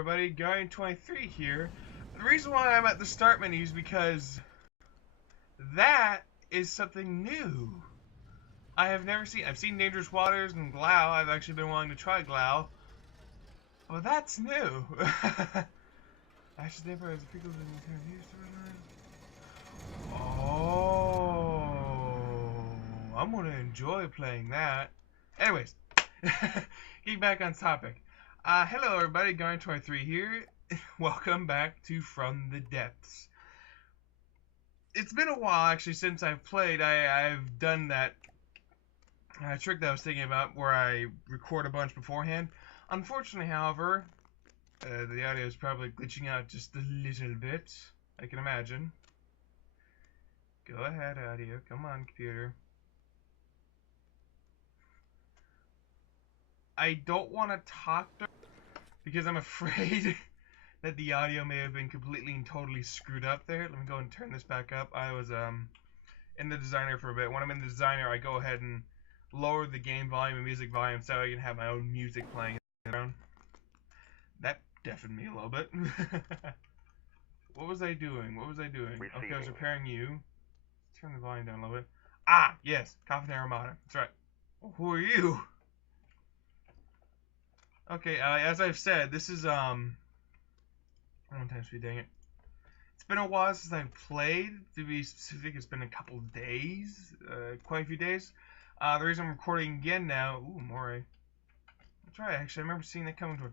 everybody, Guardian23 here. The reason why I'm at the start menu is because that is something new. I have never seen. I've seen Dangerous Waters and Glow. I've actually been wanting to try Glow. Well, that's new. Actually, there pickles in Oh, I'm gonna enjoy playing that. Anyways, getting back on topic. Hello everybody, Guardian23 here. Welcome back to From the Depths. It's been a while actually since I've played. I've done that trick that I was thinking about where I record a bunch beforehand. Unfortunately, however, the audio is probably glitching out just a little bit, I can imagine. Go ahead, audio. Come on, computer. I don't want to talk to her because I'm afraid that the audio may have been completely and totally screwed up there. Let me go and turn this back up. I was in the designer for a bit. When I'm in the designer, I go ahead and lower the game volume and music volume so I can have my own music playing around. That deafened me a little bit. What was I doing? Okay, I was repairing you. Turn the volume down a little bit. Ah, yes, Coffin Nail Armada. That's right. Well, who are you? Okay, as I've said, this is one time speed, dang it. It's been a while since I've played. To be specific, it's been a couple of days, quite a few days. The reason I'm recording again now, ooh, Moray. That's right, actually, I remember seeing that coming to a...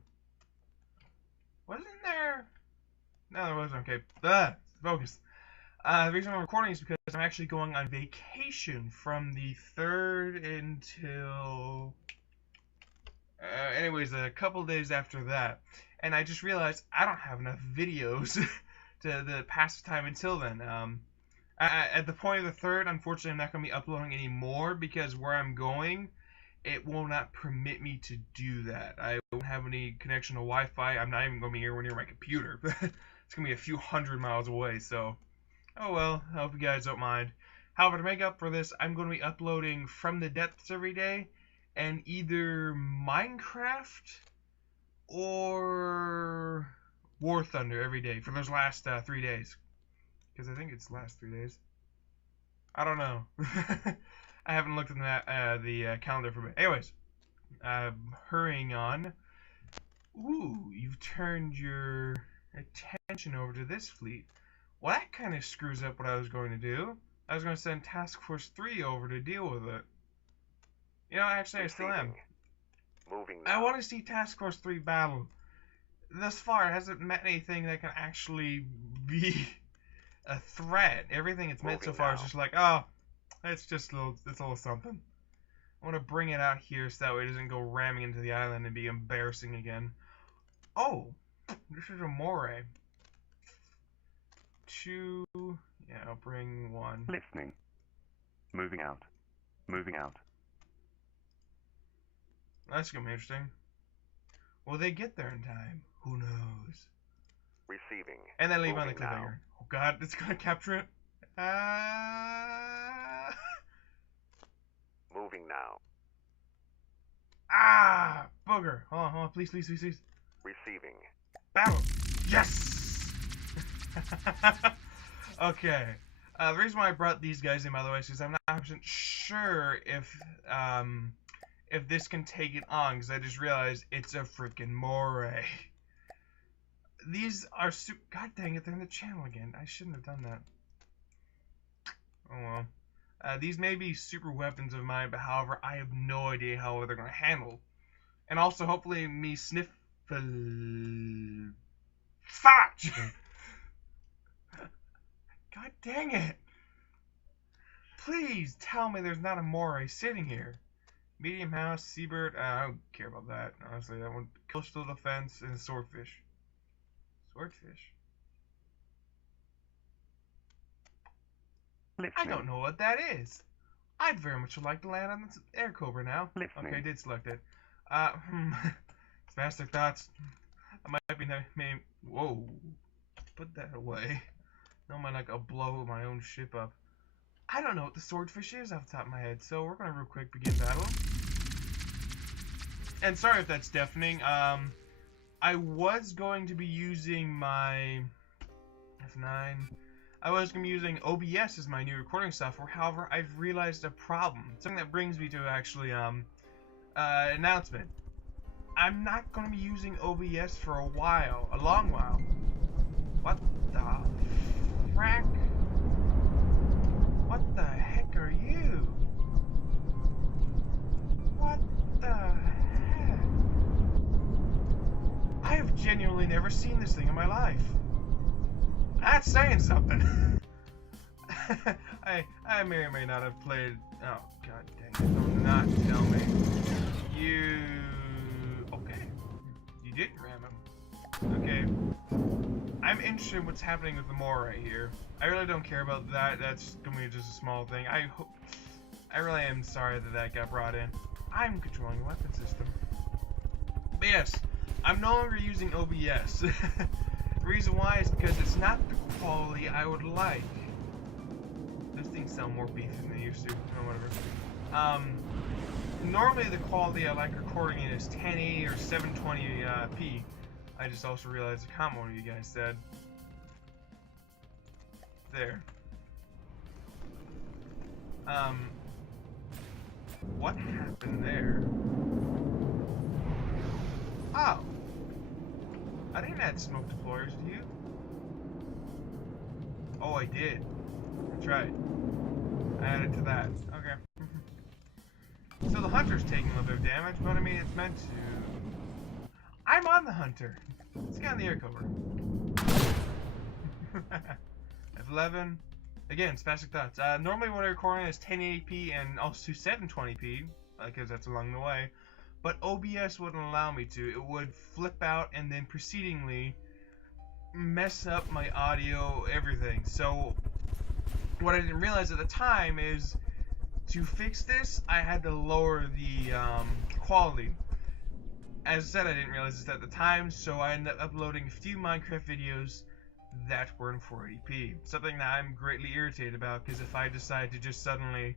Wasn't there? No, there wasn't, okay. Focus. The reason I'm recording is because I'm actually going on vacation from the 3rd until... anyways, a couple days after that. And I just realized I don't have enough videos to pass the time until then. At the point of the 3rd, unfortunately, I'm not going to be uploading anymore because where I'm going, it will not permit me to do that. I won't have any connection to Wi-Fi. I'm not even going to be anywhere near my computer. It's going to be a few hundred miles away, so... Oh well, I hope you guys don't mind. However, to make up for this, I'm going to be uploading From the Depths every day, and either Minecraft or War Thunder every day for those last 3 days. Because I think it's the last 3 days. I don't know. I haven't looked at the calendar for a bit. Anyways, hurrying on. Ooh, you've turned your attention over to this fleet. Well, that kind of screws up what I was going to do. I was going to send Task Force 3 over to deal with it. You know, actually, I still am. Moving now. I want to see Task Force 3 battle. Thus far, it hasn't met anything that can actually be a threat. Everything it's met so far is just like, oh, it's just it's a little something. I want to bring it out here so that way it doesn't go ramming into the island and be embarrassing again. Oh, this is a Moray. 2, yeah, I'll bring 1. Listening. Moving out. Moving out. That's gonna be interesting. Will they get there in time? Who knows? Receiving. And then leave on the Moving now. cliffhanger. Oh god, it's gonna capture it. Moving now. Booger. Hold on, please. Receiving. Battle. Yes! Okay. The reason why I brought these guys in, by the way, is because I'm not 100% sure if this can take it on, because I just realized it's a freaking Moray. These are God dang it, they're in the channel again. I shouldn't have done that. Oh well. These may be super weapons of mine, but however, I have no idea how they're going to handle. And also, hopefully, me sniff... Fudge! God dang it! Please tell me there's not a Moray sitting here. Medium house, seabird. I don't care about that. Honestly, I want coastal defense and swordfish. Swordfish? Listening. I don't know what that is. I'd very much like to land on this air cobra now. Listening. Okay, I did select it. Spastic thoughts. I might be name. Whoa. Put that away. No mind, like I'll blow my own ship up. I don't know what the swordfish is off the top of my head, so we're gonna real quick begin battle. And sorry if that's deafening. I was going to be using my F9. I was going to be using OBS as my new recording software. However, I've realized a problem. Something that brings me to actually announcement. I'm not going to be using OBS for a while, a long while. What the frack? What the heck are you? What the heck? I have genuinely never seen this thing in my life. That's saying something. I may or may not have played. Oh god dang it! Do not tell me you. Okay, you didn't ram him. Okay, I'm interested in what's happening with the Moray here. I really don't care about that. That's gonna be just a small thing. I really am sorry that that got brought in. I'm controlling the weapon system. But yes, I'm no longer using OBS. The reason why is because it's not the quality I would like. Those things sound more beefy than they used to. No, whatever. Normally the quality I like recording in is 1080 or 720p. I just also realized a comment one of you guys said. There. What happened there? Oh. I didn't add smoke deployers, do you? Oh, I did. That's right. I added to that. Okay. So the hunter's taking a little bit of damage, but I mean, it's meant to... I'm on the hunter. Let's get on the air cover. F11. Again, spastic thoughts. Normally when I record is 1080p and also 720p, because that's along the way. But OBS wouldn't allow me to. It would flip out and then precedingly mess up my audio, everything. So what I didn't realize at the time is to fix this, I had to lower the quality. As I said, I didn't realize this at the time, so I ended up uploading a few Minecraft videos that were in 480p. Something that I'm greatly irritated about, because if I decide to just suddenly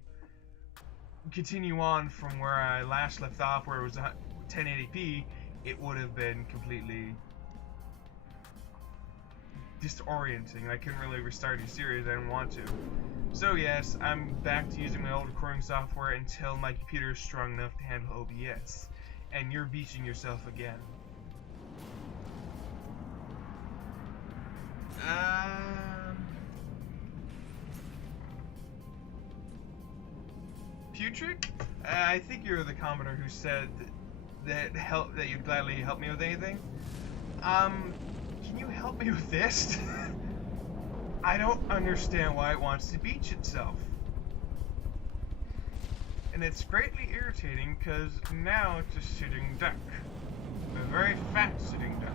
continue on from where I last left off, where it was 1080p, it would have been completely disorienting. I couldn't really restart the series. I didn't want to. So yes, I'm back to using my old recording software until my computer is strong enough to handle OBS. And you're beaching yourself again. Putrid? I think you're the commenter who said that you'd gladly help me with anything. Can you help me with this? I don't understand why it wants to beach itself. And it's greatly irritating because now it's a sitting duck. A very fat sitting duck.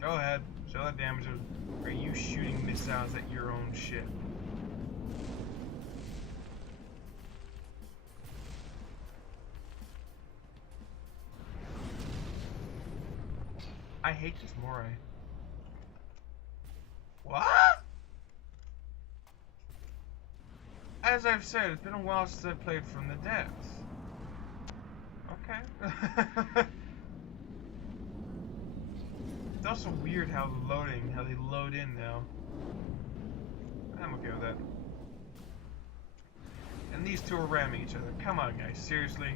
Go ahead, show that damage. Are you shooting missiles at your own ship? I hate this Moray. What? As I've said, it's been a while since I played From the Depths. Okay. It's also weird how they load in now. I'm okay with that. And these two are ramming each other. Come on, guys, seriously.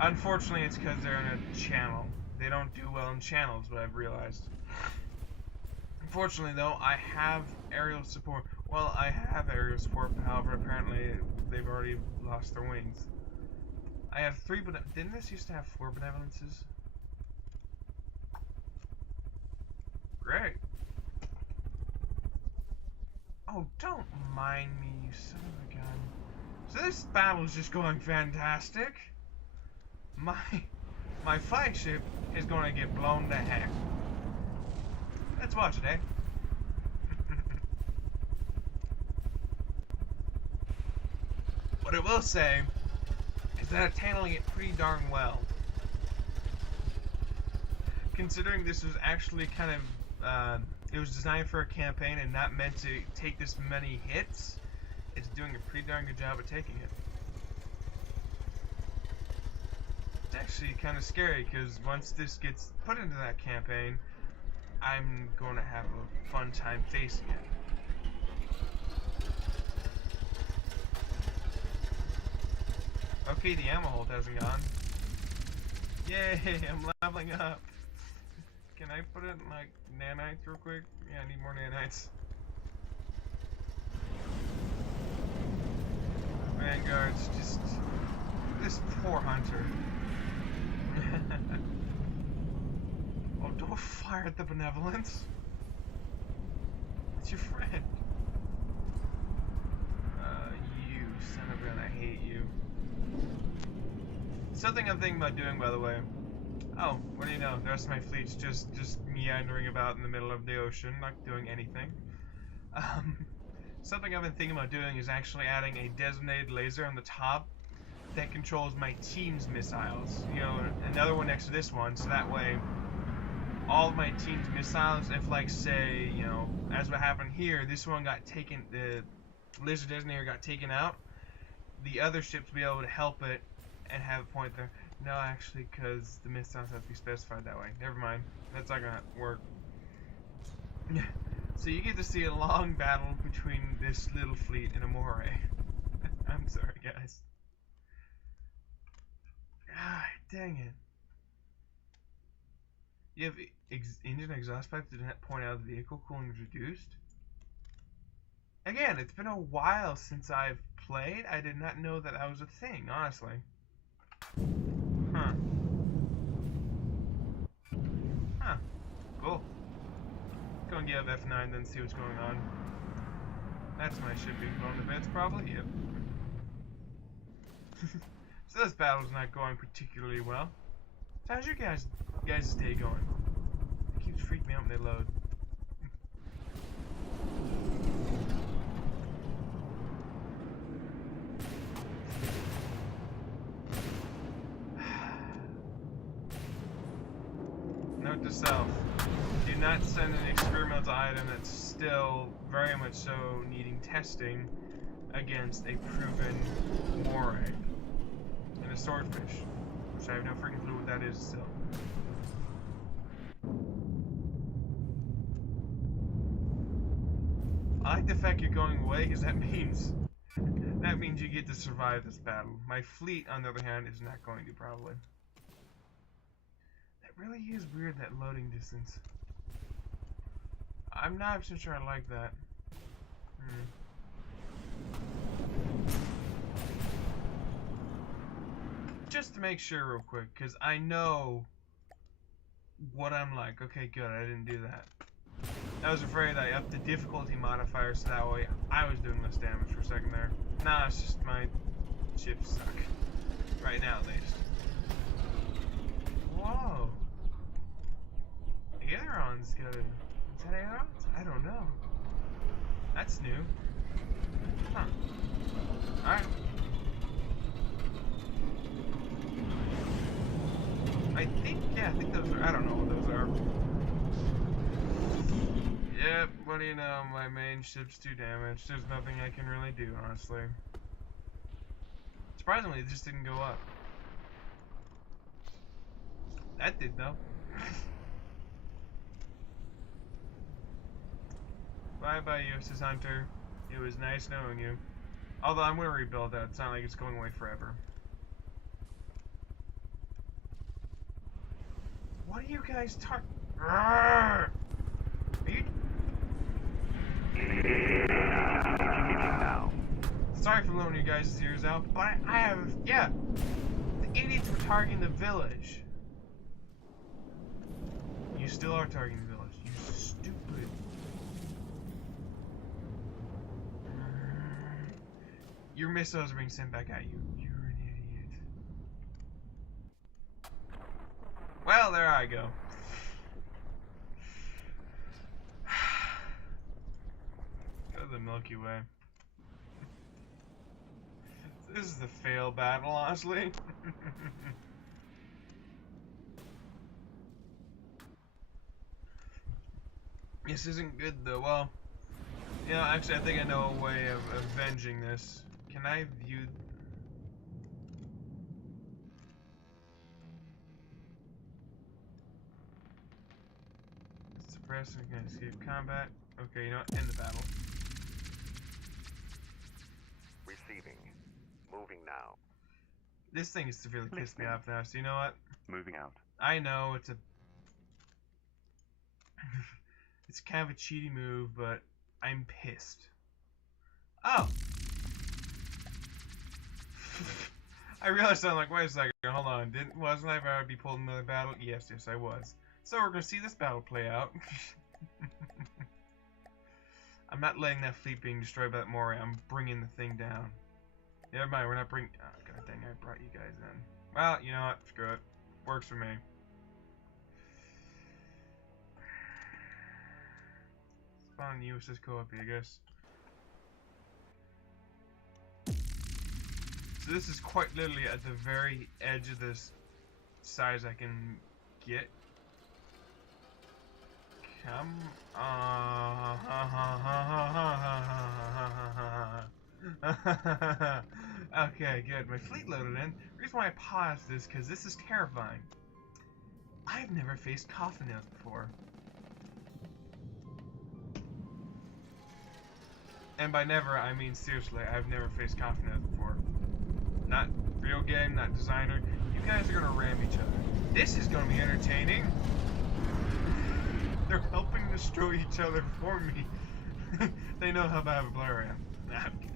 Unfortunately, it's because they're in a channel. They don't do well in channels, what I've realized. Unfortunately, though, I have aerial support. Well, I have aerial support, however, apparently they've already lost their wings. I have 3, but didn't this used to have 4 benevolences? Great. Oh, don't mind me, you son of a gun. So this battle's just going fantastic. My flagship is gonna get blown to heck. Let's watch it, eh? What I will say is that it's handling it pretty darn well. Considering this was actually kind of it was designed for a campaign and not meant to take this many hits, it's doing a pretty darn good job of taking it. actually kind of scary, because once this gets put into that campaign, I'm going to have a fun time facing it. Okay, the ammo hold hasn't gone. Yay, I'm leveling up. Can I put it in, like, nanites real quick? Yeah, I need more nanites. Vanguards, just... this poor hunter. Oh, don't fire at the benevolence. It's your friend. You son of a gun, I hate you. Something I'm thinking about doing, by the way. Oh, what do you know? The rest of my fleet's just meandering about in the middle of the ocean, not doing anything. Something I've been thinking about doing is actually adding a designated laser on the top that controls my team's missiles. You know, another one next to this one, so that way all of my team's missiles, if, like, say, you know, as what happened here, this one got taken, the laser designator got taken out, the other ships will be able to help it and have a point there. No, actually, because the missiles have to be specified that way. Never mind. That's not gonna work. So you get to see a long battle between this little fleet and a Moray. I'm sorry, guys. God dang it. You have engine exhaust pipes that didn't point out the vehicle cooling is reduced? Again, it's been a while since I've played. I did not know that was a thing, honestly. Huh. Huh. Cool. Go and give F9 then see what's going on. That's my ship being blown to bits, probably? Yep. So this battle's not going particularly well. So how's your guys' day going? It keeps freaking me out when they load. Note to self. Do not send an experimental item that's still very much so needing testing against a proven Moray and a swordfish, which I have no freaking clue what that is still. I like the fact you're going away, because that means you get to survive this battle. My fleet, on the other hand, is not going to, probably. That really is weird, that loading distance. I'm not sure I like that. Just to make sure real quick, because I know what I'm like. Okay, good, I didn't do that. I was afraid I upped the difficulty modifier so that way I was doing less damage for a second there. Nah, it's just my ships suck. Right now, at least. Whoa. Aileron's got a... Is that ailerons? I don't know. That's new. Huh. Alright. I think those are... I don't know what those are. Yep, what do you know? My main ship's too damaged. There's nothing I can really do, honestly. Surprisingly, it just didn't go up. That did, though. Bye-bye, Eustace Hunter. It was nice knowing you. Although I'm going to rebuild that. It's not like it's going away forever. What are you guys talking... Are you... Sorry for blowing you guys' ears out, but I have... Yeah. The idiots were targeting the village. You still are targeting the village. You stupid... Your missiles are being sent back at you. You're an idiot. Well, there I go. Go to the Milky Way. This is the fail battle, honestly. This isn't good, though. Well, you know, actually, I think I know a way of avenging this. Can I view... Press and gonna escape combat. Okay, you know what? End the battle. Receiving. Moving now. This thing is severely pissed me off now, so you know what? Moving out. I know it's a it's kind of a cheaty move, but I'm pissed. Oh! I realized I'm like, wait a second, hold on, wasn't I about to be pulled in another battle? Yes, I was. So we're gonna see this battle play out. I'm not letting that fleet being destroyed by that Moray. I'm bringing the thing down. Never mind, we're not bringing. Oh, god dang! I brought you guys in. Well, you know what? Screw it. Works for me. Spawn USS co-op, I guess. So this is quite literally at the very edge of this size I can get. Come on. Okay, good. My fleet loaded in. The reason why I paused is because this is terrifying. I've never faced Coffin Nails before. And by never, I mean seriously, I've never faced Coffin Nails before. Not real game, not designer. You guys are gonna ram each other. This is gonna be entertaining. They're helping destroy each other for me. They know how bad of a player I am. Nah, I'm kidding.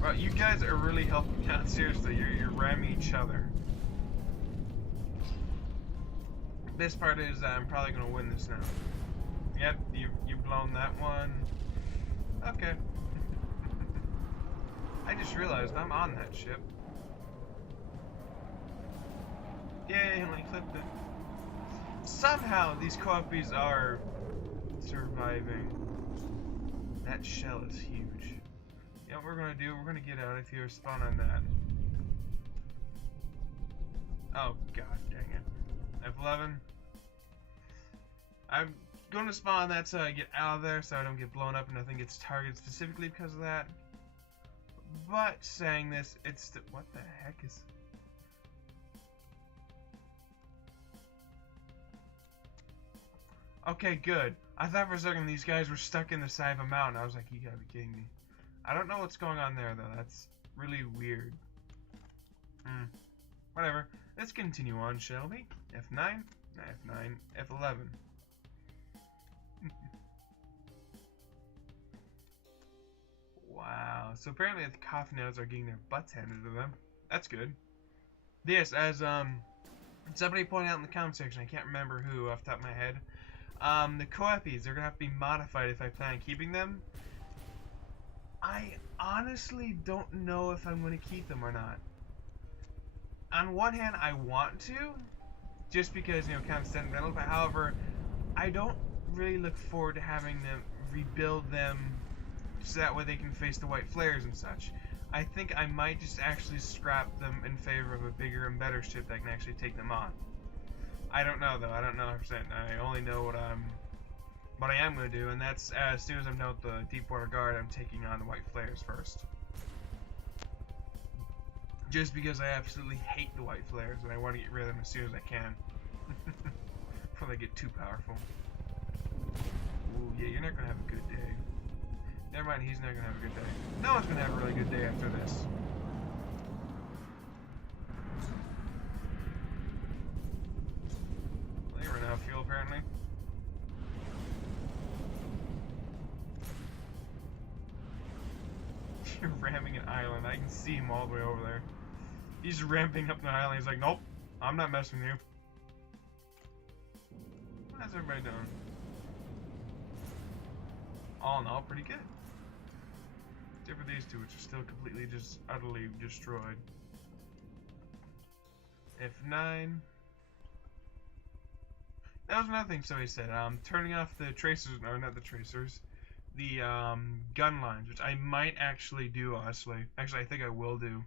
Well, you guys are really helping out. Seriously, you're ramming each other. Best part is I'm probably gonna win this now. Yep, you've blown that one. Okay. I just realized I'm on that ship. Yay, I clipped it. Somehow these copies are surviving. That shell is huge. You know what we're gonna do? We're gonna get out of here, spawn on that. Oh god dang it. F11. I'm gonna spawn that so I get out of there so I don't get blown up and nothing gets targeted specifically because of that. But saying this, it's what the heck is... Okay, good. I thought for a second these guys were stuck in the side of a mountain. I was like, you gotta be kidding me. I don't know what's going on there, though. That's really weird. Whatever. Let's continue on, shall we? F9, F9, F11. Wow. So apparently the Coffin Nails are getting their butts handed to them. That's good. This, as somebody pointed out in the comment section, I can't remember who off the top of my head. The Coepies, they're gonna have to be modified if I plan on keeping them. I honestly don't know if I'm gonna keep them or not. On one hand, I want to, just because, you know, kind of sentimental, but however, I don't really look forward to having them rebuild them so that way they can face the white flares and such. I think I might just actually scrap them in favor of a bigger and better ship that can actually take them on. I don't know though. I don't know 100%. I only know what I am going to do, and that's as soon as I'm done with the Deepwater Guard, I'm taking on the white flares first. Just because I absolutely hate the white flares, and I want to get rid of them as soon as I can. Before they get too powerful. Ooh, yeah, you're not going to have a good day. Never mind, he's not going to have a good day. No one's going to have a really good day after this. They run out of fuel, apparently. You're ramming an island. I can see him all the way over there. He's ramping up the island. He's like, nope, I'm not messing with you. How's everybody doing? All in all, pretty good. Except for these two, which are still completely just utterly destroyed. F9. That was another thing somebody said. Turning off the tracers, or not the tracers, the gun lines, which I might actually do, honestly. Actually, I think I will do.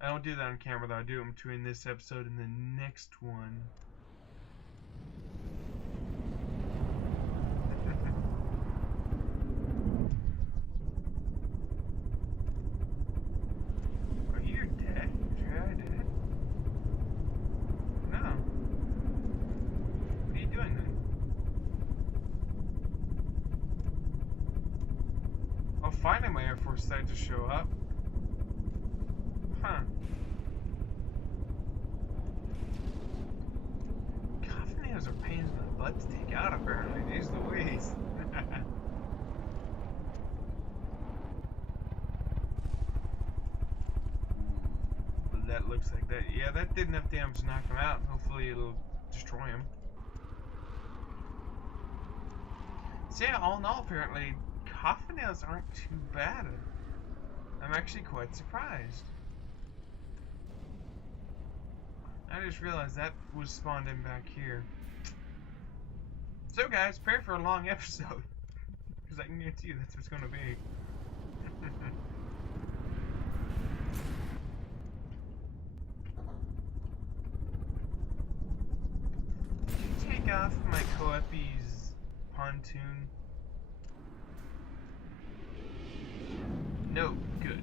I don't do that on camera, though. I do it between this episode and the next one. Are you dead? Is your guy dead? No. my Air Force decided to show up. Huh. Coffin nails are pains in the butt to take out, apparently. These Louise. But that looks like that. Yeah, that did enough damage to knock him out. Hopefully it'll destroy him. So yeah, all in all, apparently, coffin nails aren't too bad. I'm actually quite surprised. I just realized that was spawned in back here. So guys, prepare for a long episode. Because I can guarantee you that's what it's going to be. Did you take off my Coepi's pontoon? No, good.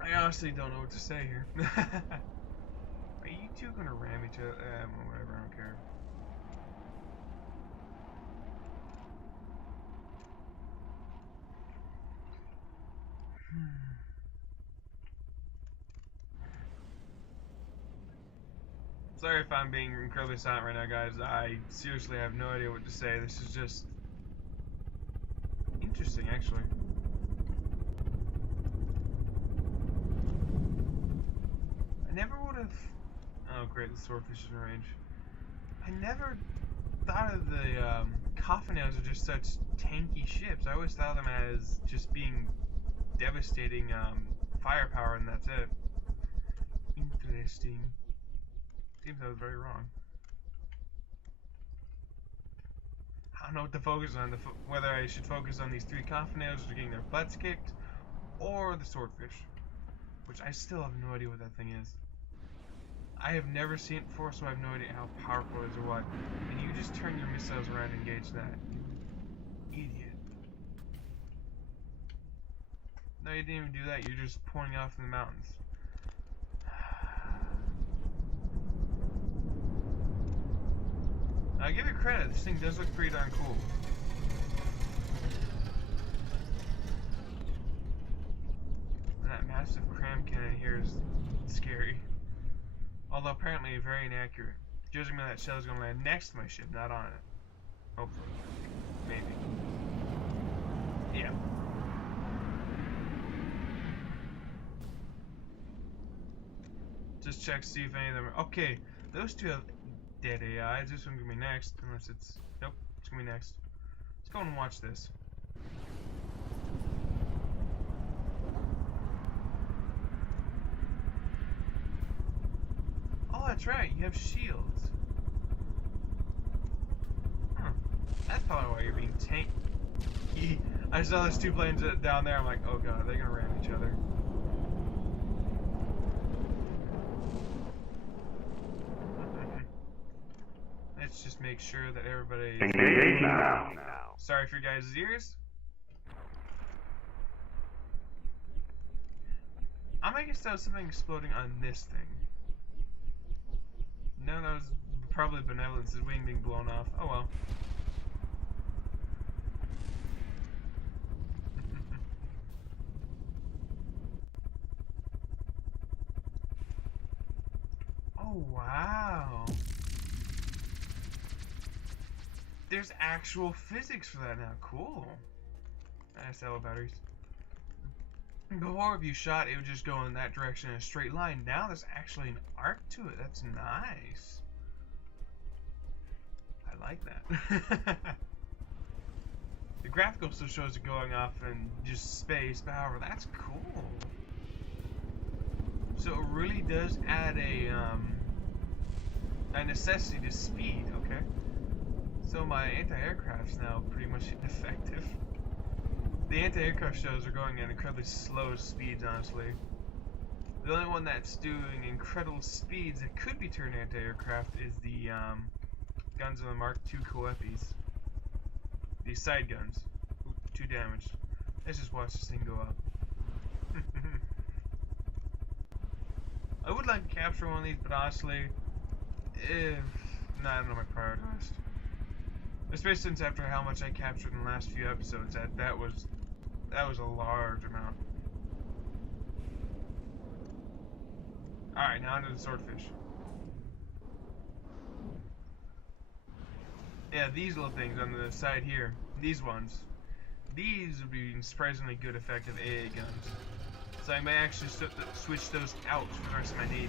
I honestly don't know what to say here. Are you two gonna ram each other? Whatever, I don't care. Sorry if I'm being incredibly silent right now, guys. I seriously have no idea what to say. This is just interesting, actually. I never would have... Oh, great, the swordfish is in range. I never thought of the coffin nails as just such tanky ships. I always thought of them as just being devastating firepower, and that's it. Interesting. Seems I was very wrong. I don't know what to focus on. Whether I should focus on these three coffin nails which are getting their butts kicked, or the swordfish, which I still have no idea what that thing is. I have never seen it before, so I have no idea how powerful it is or what. And you just turn your missiles around and engage that. You idiot. No, you didn't even do that. You're just pointing off in the mountains. I give it credit. This thing does look pretty darn cool. And that massive cram cannon here is scary. Although apparently very inaccurate. Judging by that shell is going to land next to my ship, not on it. Hopefully. Maybe. Yeah. Just check to see if any of them are... Okay, those two have dead AI. This one's gonna be next, unless it's... Nope, it's gonna be next. Let's go and watch this. Oh, that's right, you have shields. Huh. That's probably why you're being tanked. I saw those two planes down there, I'm like, oh god, they're gonna ram each other. Let's just make sure that everybody is... Engage now. Sorry for your guys' ears. I'm gonna guess that was something exploding on this thing. No, that was probably Benevolence's wing being blown off. Oh well. Oh wow. There's actual physics for that now. Cool. Nice yellow batteries. Before, if you shot, it would just go in that direction in a straight line. Now there's actually an arc to it. That's nice. I like that. The graphical still shows it going off in just space, but however, that's cool. So it really does add a necessity to speed. Okay. So my anti-aircraft's now pretty much ineffective. The anti-aircraft shows are going at incredibly slow speeds, honestly. The only one that's doing incredible speeds that could be turned anti-aircraft is the guns on the Mark II Coepis. These side guns. Ooh, 2 damage. Let's just watch this thing go up. I would like to capture one of these, but honestly, not on my priority list. Especially since after how much I captured in the last few episodes, that was a large amount. Alright, now onto the swordfish. Yeah, these little things on the side here, these ones, these would be surprisingly good effective AA guns. So I may actually switch those out for the rest of my navy.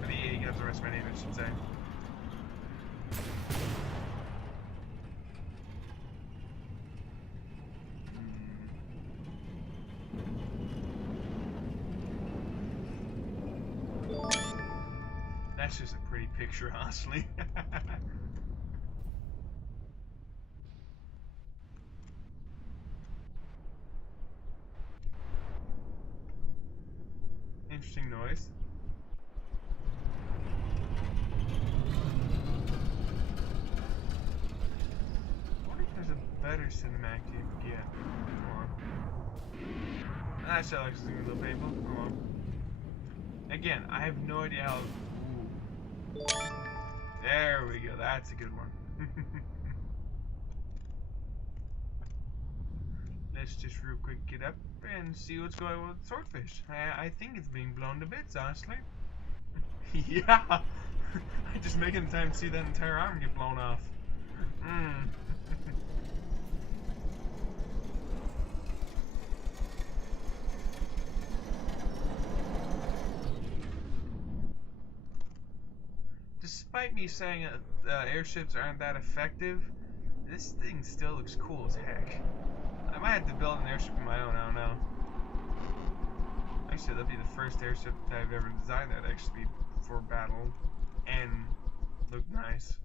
Or the AA guns for the rest of my navy, I should say. That's just a pretty picture, honestly. Interesting noise. I wonder if there's a better cinematic you could get. Come on. That shot looks a little painful. Come on. Again, I have no idea how. Ooh. There we go. That's a good one. Let's just real quick get up and see what's going on with the swordfish. I think it's being blown to bits, honestly. Yeah! I just making time to see that entire arm get blown off. Despite me saying airships aren't that effective, this thing still looks cool as heck. I might have to build an airship of my own, I don't know. Actually, that'd be the first airship that I've ever designed that actually be for battle and look nice.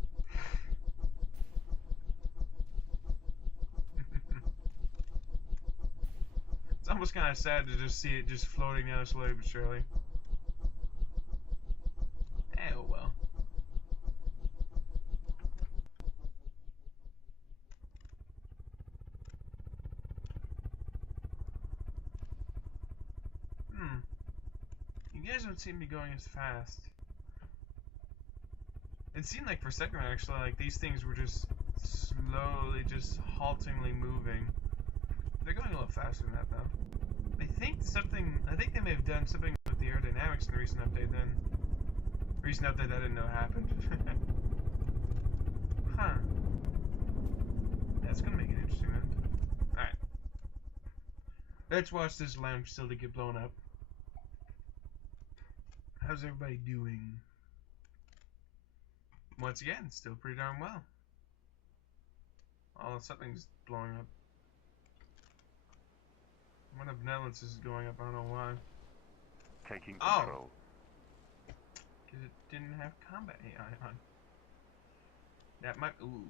It's almost kind of sad to just see it just floating down slowly but surely. Oh well. You guys don't seem to be going as fast. It seemed like for a second actually, like these things were just slowly, just haltingly moving. They're going a little faster than that though. I think they may have done something with the aerodynamics in the recent update then. Recent update I didn't know happened. Huh. That's gonna make it interesting then. Alright. Let's watch this lamp still to get blown up. How's everybody doing? Once again, still pretty darn well. Oh, something's blowing up. One of Benevolence is going up, I don't know why. Taking control. Because it didn't have combat AI on. That might... Ooh.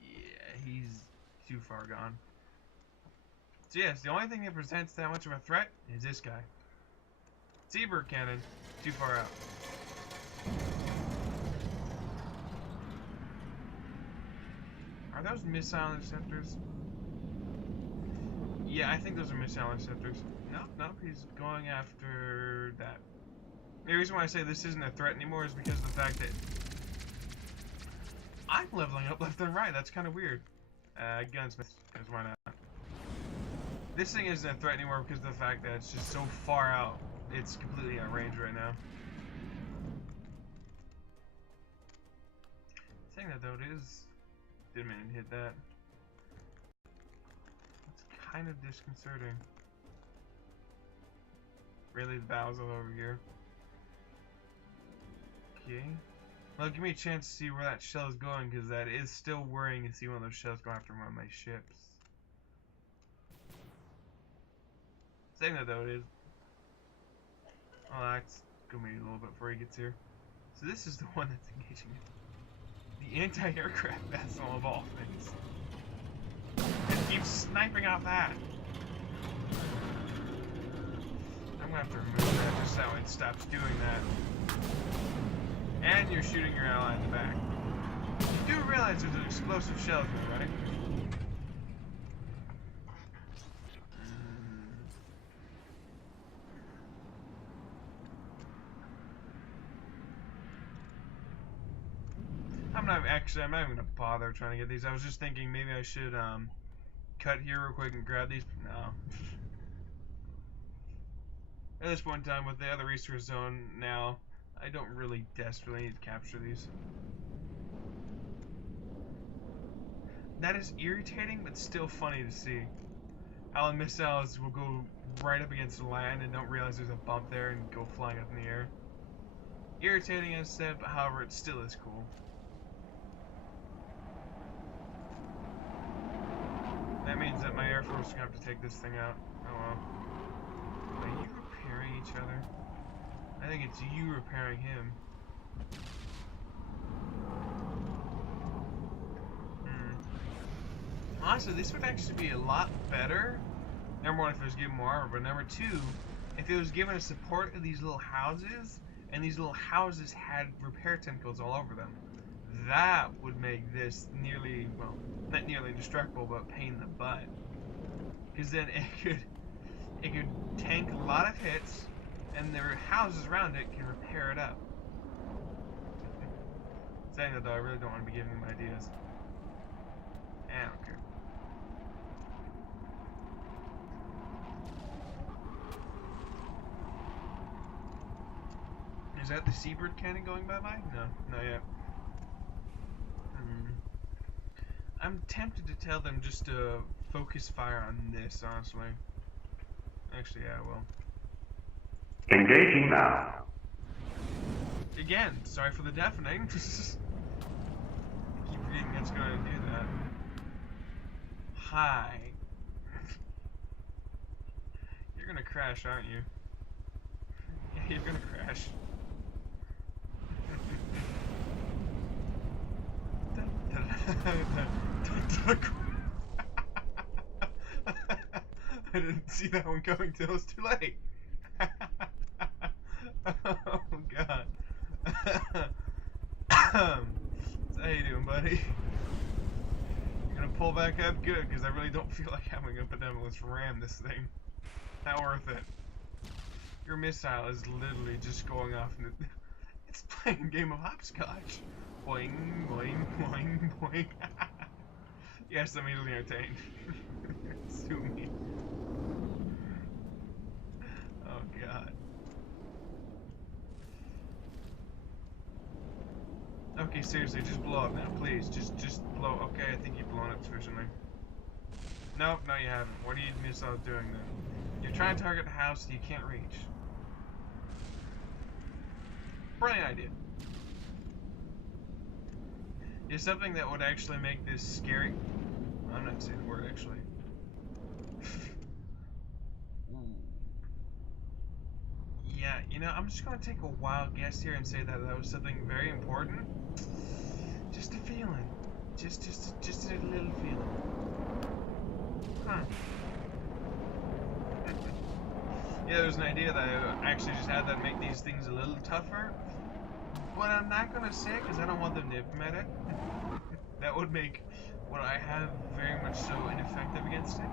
Yeah, he's too far gone. So yes, the only thing that presents that much of a threat is this guy. Seabird cannon, too far out. Are those missile interceptors? Yeah, I think those are missile interceptors. Nope, he's going after that. The reason why I say this isn't a threat anymore is because of the fact that I'm leveling up left and right. That's kind of weird. Gunsmith, because why not? This thing isn't a threat anymore because of the fact that it's just so far out. It's completely out of range right now. Saying that though, it is... Didn't mean to hit that. It's kind of disconcerting. Really, the battle's all over here. Okay. Well, give me a chance to see where that shell is going, because that is still worrying to see one of those shells go after one of my ships. Saying that though, it is... Oh, that's gonna be a little bit before he gets here. So this is the one that's engaging it. The anti-aircraft vessel of all things. It keeps sniping off that. I'm gonna have to remove that just so it stops doing that. And you're shooting your ally in the back. You do realize there's an explosive shell in there, right? I'm not even gonna bother trying to get these. I was just thinking maybe I should cut here real quick and grab these. No. At this point in time, with the other resource zone now, I don't really desperately need to capture these. That is irritating, but still funny to see. How the missiles will go right up against the land and don't realize there's a bump there and go flying up in the air. Irritating as said, but however, it still is cool. That means that my Air Force is going to have to take this thing out. Oh well. Are you repairing each other? I think it's you repairing him. Honestly, this would actually be a lot better. Number one, if it was given more armor, but number two, if it was given a support of these little houses, and these little houses had repair tentacles all over them. That would make this nearly, well, not nearly indestructible, but pain in the butt. Because then it could tank a lot of hits, and their houses around it can repair it up. Saying that though, I really don't want to be giving them ideas. I don't care. Is that the Seabird cannon going bye-bye? No, not yet. I'm tempted to tell them just to focus fire on this, honestly. Actually, yeah, I will. Engaging now. Again, sorry for the deafening. I keep forgetting it's going to do that. Hi. You're going to crash, aren't you? Yeah, you're going to crash. I didn't see that one coming till it was too late. Oh god. So how you doing, buddy? You're gonna pull back up? Good, because I really don't feel like having a benevolence ram this thing. Not worth it. Your missile is literally just going off and it's playing a game of hopscotch. Boing, boing, boing, boing. Yes, I'm easily entertained. Sue me. Oh god. Okay, seriously, just blow up now, please. Just blow. Okay, I think you've blown up sufficiently. Nope, no you haven't. What are you missiles doing then? You're trying to target the house that you can't reach. Brilliant idea. Is something that would actually make this scary. I'm not saying the word actually. Yeah, you know, I'm just gonna take a wild guess here and say that that was something very important. Just a feeling. Just a little feeling. Huh. Yeah, there's an idea that I actually just had that make these things a little tougher. But I'm not gonna say it because I don't want them to implement it. That would make what I have very much so ineffective against it.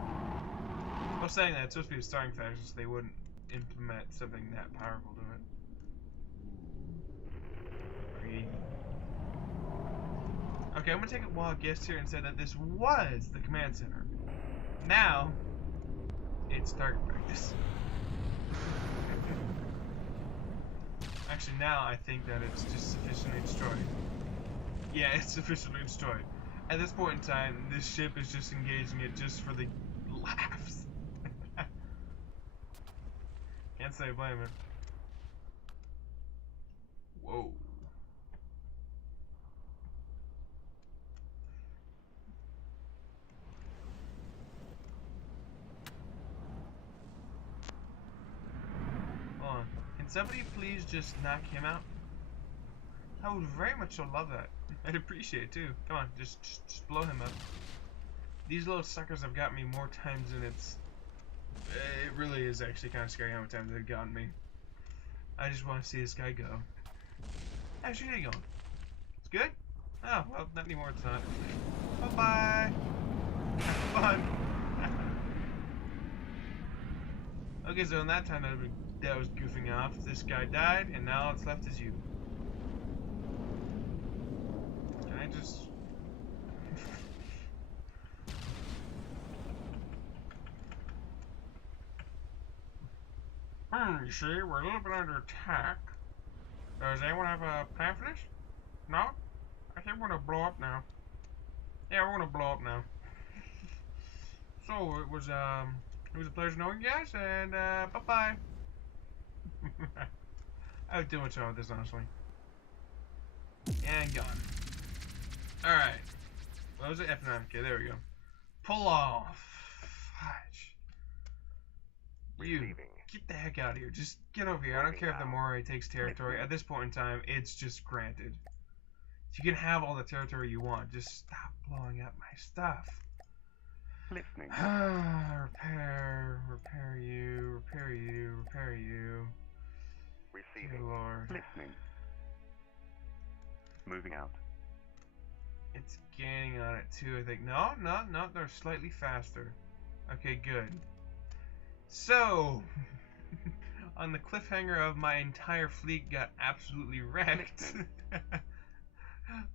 Well, saying that, it's supposed to be a starting factor, so they wouldn't implement something that powerful to it. Okay, I'm gonna take a wild guess here and say that this was the command center. Now, it's target practice. Actually, now I think that it's just sufficiently destroyed. Yeah, it's sufficiently destroyed. At this point in time, this ship is just engaging it just for the laughs. Can't say blame it. Whoa. Hold on. Can somebody please just knock him out? I would very much so love that. I'd appreciate it too. Come on, just blow him up. These little suckers have got me more times than it's... It really is actually kind of scary how many times they've gotten me. I just want to see this guy go. How's your day going? It's good? Oh, well, not anymore, it's not. Bye-bye! Have fun! Okay, so in that time that was goofing off, this guy died, and now it's left as you. Can I just... you see, we're a little bit under attack. Does anyone have a plan for this? No? I think we're gonna blow up now. Yeah, we're gonna blow up now. So, it was a pleasure knowing you guys, and, bye-bye. I was doing so with this, honestly. And gone. Alright. What was it? F9. Okay, there we go. Pull off. Fudge. You get the heck out of here. Just get over here. I don't care if the Moray takes territory. At this point in time, it's just granted. You can have all the territory you want. Just stop blowing up my stuff. Listening. Repair you. Receiving. Good Lord. Listening. Moving out. It's gaining on it too, I think. No, they're slightly faster. Okay, good. So, on the cliffhanger of my entire fleet got absolutely wrecked.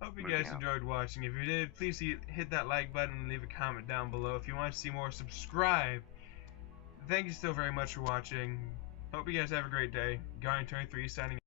Hope you guys enjoyed watching. If you did, please hit that like button and leave a comment down below. If you want to see more, subscribe. Thank you still very much for watching. Hope you guys have a great day. Guardian 23 signing